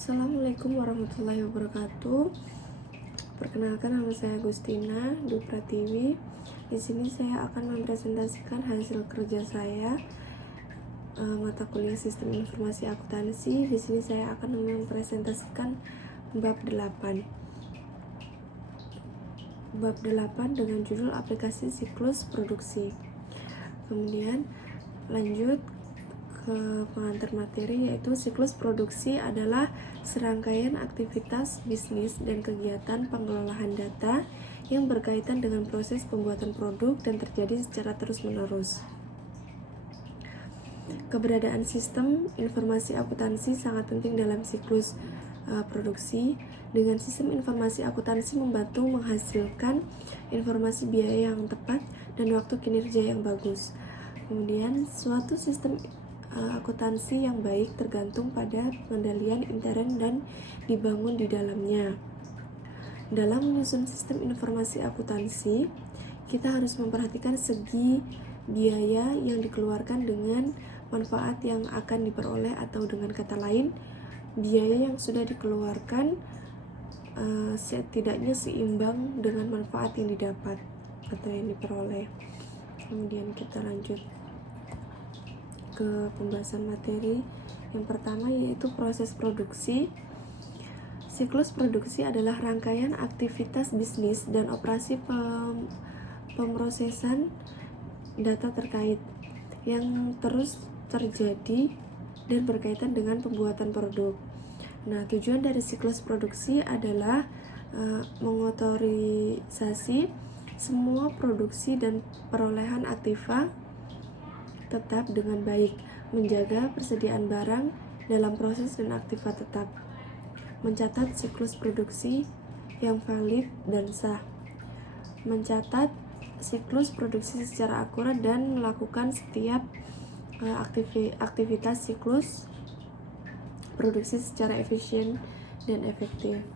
Assalamualaikum warahmatullahi wabarakatuh. Perkenalkan, nama saya Agustina Dwi Pratiwi. Di sini saya akan mempresentasikan hasil kerja saya mata kuliah Sistem Informasi Akuntansi. Di sini saya akan mempresentasikan bab 8. Bab 8 dengan judul aplikasi siklus produksi. Kemudian lanjut ke pengantar materi, yaitu siklus produksi adalah serangkaian aktivitas bisnis dan kegiatan pengelolaan data yang berkaitan dengan proses pembuatan produk dan terjadi secara terus-menerus. Keberadaan sistem informasi akuntansi sangat penting dalam siklus produksi. Dengan sistem informasi akuntansi membantu menghasilkan informasi biaya yang tepat dan waktu kinerja yang bagus. Kemudian, suatu sistem akuntansi yang baik tergantung pada pengendalian intern dan dibangun di dalamnya. Dalam menyusun sistem informasi akuntansi, kita harus memperhatikan segi biaya yang dikeluarkan dengan manfaat yang akan diperoleh, atau dengan kata lain, biaya yang sudah dikeluarkan setidaknya seimbang dengan manfaat yang didapat atau yang diperoleh. Kemudian kita lanjut ke pembahasan materi. Yang pertama yaitu proses produksi. Siklus produksi adalah rangkaian aktivitas bisnis dan operasi pemrosesan data terkait yang terus terjadi dan berkaitan dengan pembuatan produk. Nah, tujuan dari siklus produksi adalah mengotorisasi semua produksi dan perolehan aktiva tetap dengan baik, menjaga persediaan barang dalam proses dan aktiva tetap, mencatat siklus produksi yang valid dan sah, mencatat siklus produksi secara akurat dan melakukan setiap aktivitas siklus produksi secara efisien dan efektif.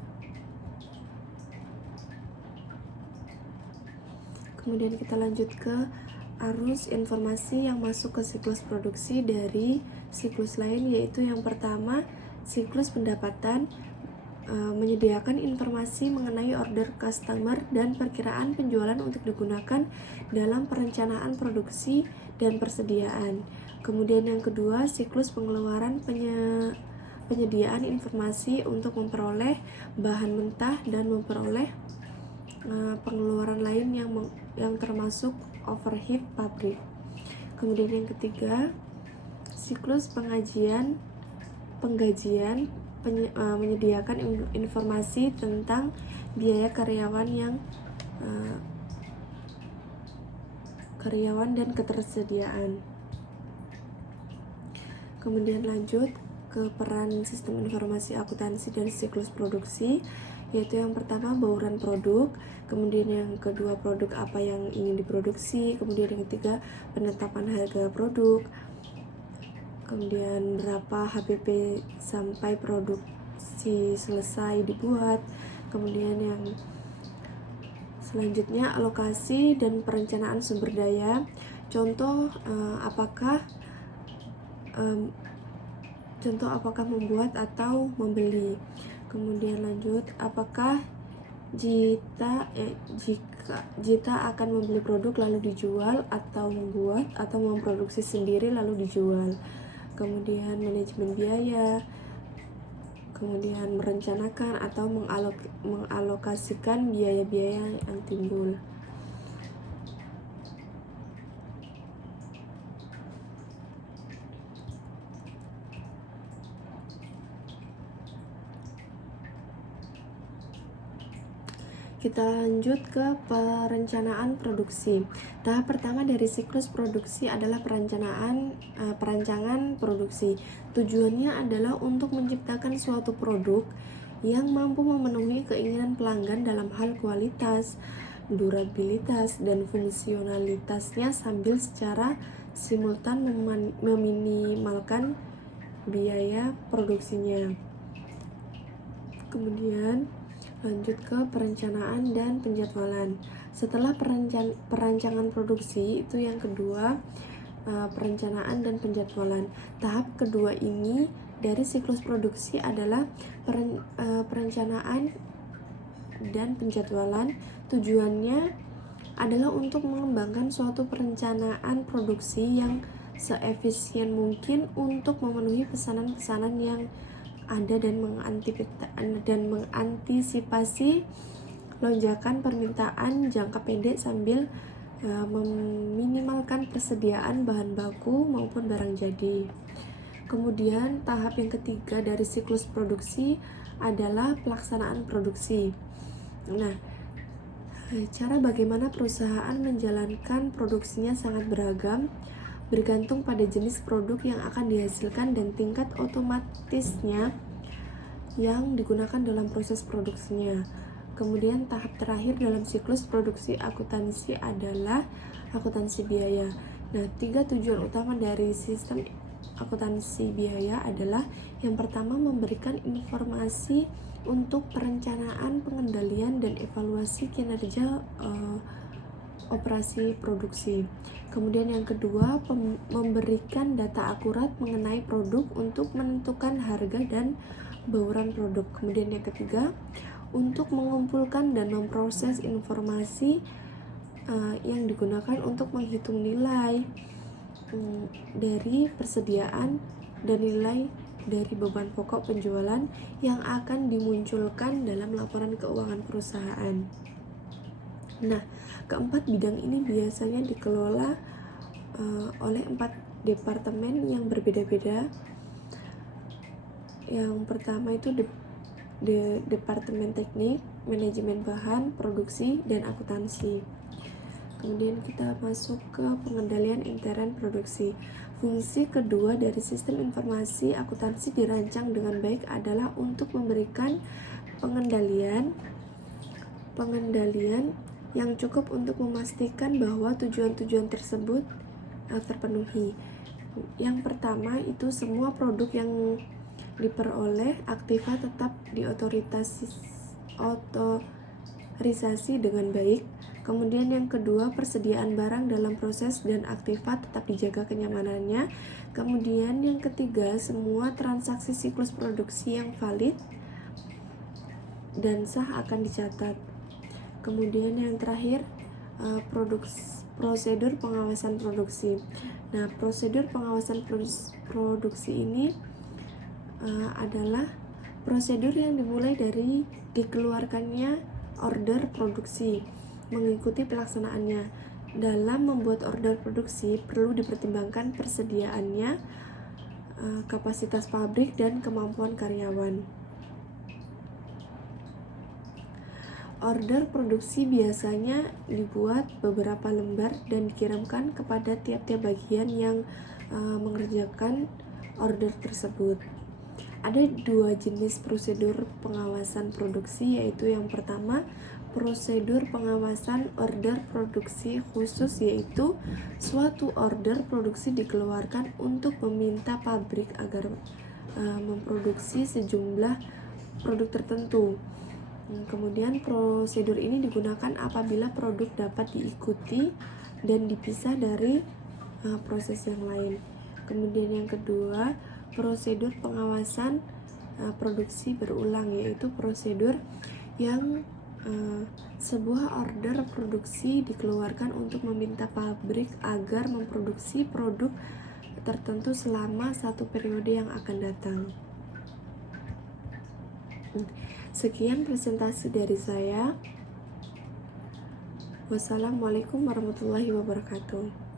Kemudian kita lanjut ke arus informasi yang masuk ke siklus produksi dari siklus lain, yaitu yang pertama, siklus pendapatan, menyediakan informasi mengenai order customer dan perkiraan penjualan untuk digunakan dalam perencanaan produksi dan persediaan. Kemudian yang kedua, siklus pengeluaran, penyediaan informasi untuk memperoleh bahan mentah dan memperoleh pengeluaran lain yang termasuk overhead pabrik. Kemudian yang ketiga, siklus penggajian, menyediakan informasi tentang biaya karyawan dan ketersediaan. Kemudian lanjut ke peran sistem informasi akuntansi dan siklus produksi, yaitu yang pertama bauran produk, kemudian yang kedua produk apa yang ingin diproduksi, kemudian yang ketiga penetapan harga produk, kemudian berapa HPP sampai produksi selesai dibuat, kemudian yang selanjutnya alokasi dan perencanaan sumber daya. Contoh apakah membuat atau membeli. Kemudian lanjut, apakah jika akan membeli produk lalu dijual, atau membuat atau memproduksi sendiri lalu dijual. Kemudian manajemen biaya, kemudian merencanakan atau mengalokasikan biaya-biaya yang timbul. Kita lanjut ke perencanaan produksi. Tahap pertama dari siklus produksi adalah perancangan produksi. Tujuannya adalah untuk menciptakan suatu produk yang mampu memenuhi keinginan pelanggan dalam hal kualitas, durabilitas, dan fungsionalitasnya sambil secara simultan meminimalkan biaya produksinya. Kemudian lanjut ke perencanaan dan penjadwalan. Setelah perancangan produksi, itu yang kedua, perencanaan dan penjadwalan. Tahap kedua ini dari siklus produksi adalah perencanaan dan penjadwalan. Tujuannya adalah untuk mengembangkan suatu perencanaan produksi yang seefisien mungkin untuk memenuhi pesanan-pesanan yang ada dan mengantisipasi lonjakan permintaan jangka pendek sambil meminimalkan persediaan bahan baku maupun barang jadi. Kemudian tahap yang ketiga dari siklus produksi adalah pelaksanaan produksi. Nah, cara bagaimana perusahaan menjalankan produksinya sangat beragam, bergantung pada jenis produk yang akan dihasilkan dan tingkat otomatisnya yang digunakan dalam proses produksinya. Kemudian tahap terakhir dalam siklus produksi akuntansi adalah akuntansi biaya. Nah, 3 tujuan utama dari sistem akuntansi biaya adalah yang pertama, memberikan informasi untuk perencanaan, pengendalian, dan evaluasi kinerja operasi produksi. Kemudian yang kedua, memberikan data akurat mengenai produk untuk menentukan harga dan bauran produk. Kemudian yang ketiga, untuk mengumpulkan dan memproses informasi yang digunakan untuk menghitung nilai dari persediaan dan nilai dari beban pokok penjualan yang akan dimunculkan dalam laporan keuangan perusahaan. Nah, keempat bidang ini biasanya dikelola oleh 4 departemen yang berbeda-beda. Yang pertama itu Departemen Teknik, Manajemen Bahan, Produksi, dan Akuntansi. Kemudian kita masuk ke pengendalian intern produksi. Fungsi kedua dari sistem informasi akuntansi dirancang dengan baik adalah untuk memberikan pengendalian yang cukup untuk memastikan bahwa tujuan-tujuan tersebut terpenuhi. Yang pertama itu semua produk yang diperoleh aktiva tetap otorisasi dengan baik. Kemudian yang kedua, persediaan barang dalam proses dan aktiva tetap dijaga kenyamanannya. Kemudian yang ketiga, semua transaksi siklus produksi yang valid dan sah akan dicatat. Kemudian yang terakhir, prosedur pengawasan produksi. Nah, prosedur pengawasan produksi ini adalah prosedur yang dimulai dari dikeluarkannya order produksi, mengikuti pelaksanaannya. Dalam membuat order produksi perlu dipertimbangkan persediaannya, kapasitas pabrik, dan kemampuan karyawan. Order produksi biasanya dibuat beberapa lembar dan dikirimkan kepada tiap-tiap bagian yang mengerjakan order tersebut. Ada 2 jenis prosedur pengawasan produksi, yaitu yang pertama, prosedur pengawasan order produksi khusus, yaitu suatu order produksi dikeluarkan untuk meminta pabrik agar memproduksi sejumlah produk tertentu. Kemudian prosedur ini digunakan apabila produk dapat diikuti dan dipisah dari proses yang lain. Kemudian yang kedua, prosedur pengawasan produksi berulang, yaitu prosedur yang sebuah order produksi dikeluarkan untuk meminta pabrik agar memproduksi produk tertentu selama satu periode yang akan datang. Sekian presentasi dari saya. Wassalamualaikum warahmatullahi wabarakatuh.